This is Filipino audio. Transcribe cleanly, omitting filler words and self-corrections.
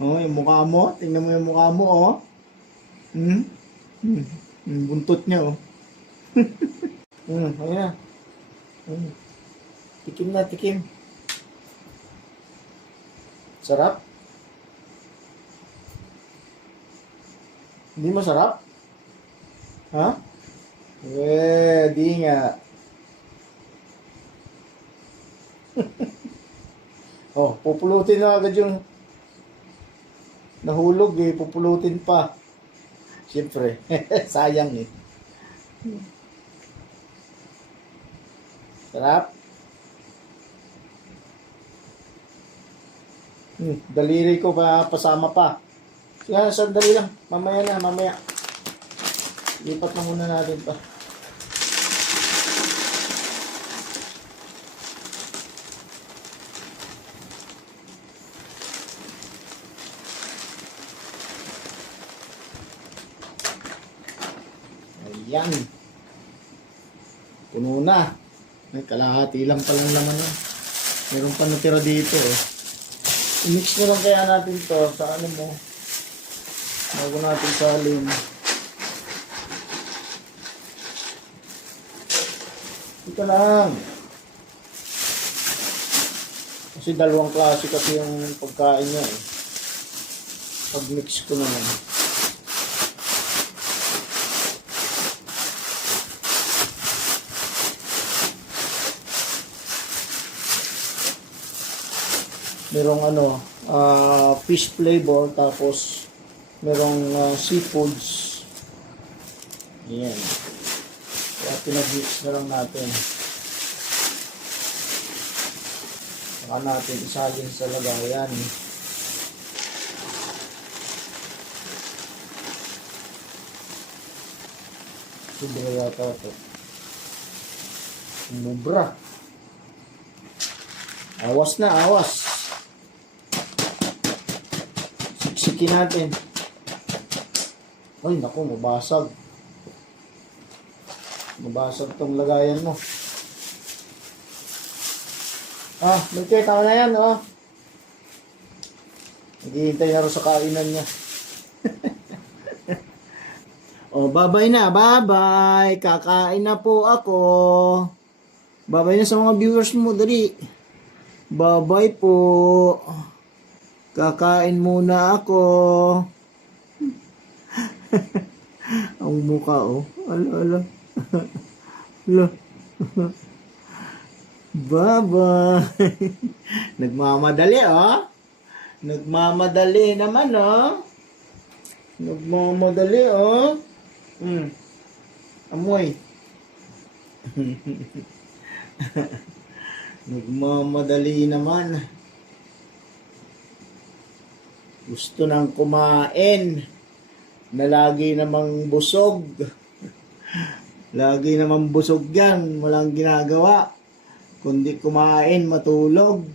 Oh, yung mukha mo. Tingnan mo yung mukha mo, oh. Hmm? Hmm. Yung buntot niya, oh. Ayan na. Tikim na, tikim. Sarap? Hindi masarap? Ha? Di nga. Oh, pupulutin na agad yung nahulog eh. Pupulutin pa. Siyempre. Sayang eh. Sarap? Daliri ko pa pasama pa. Sige, sandali lang. Mamaya na, mamaya. Lipat na muna natin pa. Ayan. Puno na. May kalahati lang palang naman yun. Meron pa natira dito eh. I-mix na lang kaya natin to sa ano mo. Bago natin salin. Ito lang. Kasi dalawang klase kasi yung pagkain niya eh. Pag-mix ko naman. Merong fish flavor, tapos merong seafoods. Ayan. Kaya pinag-mix na lang natin. Saka natin isalin sa lagayan. Hindi na yata ito. Mubra. Awas na, awas. Siksikin natin. Ay, naku, mabasag. Mabasag tong lagayan mo. May tama na yan, oh. Naghihintay na rin sa kainan niya. Bye-bye na, bye-bye. Kakain na po ako. Bye-bye na sa mga viewers mo, dali. Bye-bye po. Kakain muna ako. Ang mukha, oh. Ala. Ala. Bye-bye. Nagmamadali, oh. Nagmamadali naman, oh. Nagmamadali, oh. Amoy. Nagmamadali naman. Gusto nang kumain na lagi namang busog. Lagi namang busog yan. Walang ginagawa kundi kumain, matulog.